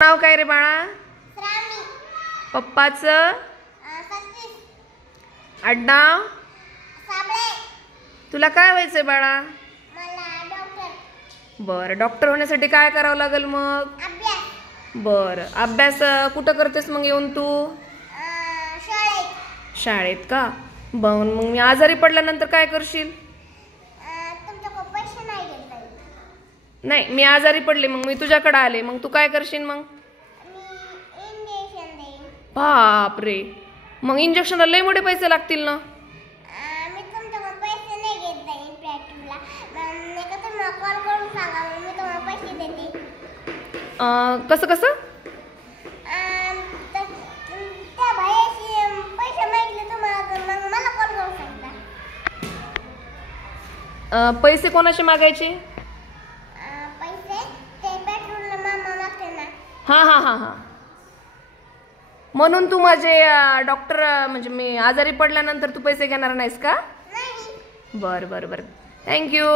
नाव काय रे बाळा? पप्पाचं आडनाव? तुला काय व्हायचंय बाळा? बरं, डॉक्टर होण्यासाठी काय करावं लागेल मग? बरं, अभ्यास कुठं करतेस मग येऊन तू? शाळेत का? मग मी आजारी पडल्यानंतर काय करशील? नाही, मी आजारी पडले मग मी तुझ्याकडे आले, मग तू काय करशील मग? बाप रे, मग इंजेक्शनला लय मोठे पैसे लागतील ना? कसं कसं? पैसे कोणाचे मागायचे? हा हा हा हा, म्हणून तू माझे डॉक्टर म्हणजे मी आजारी पडल्यानंतर तू पैसे घेणार नाहीस का? बर बर बर, थँक्यू.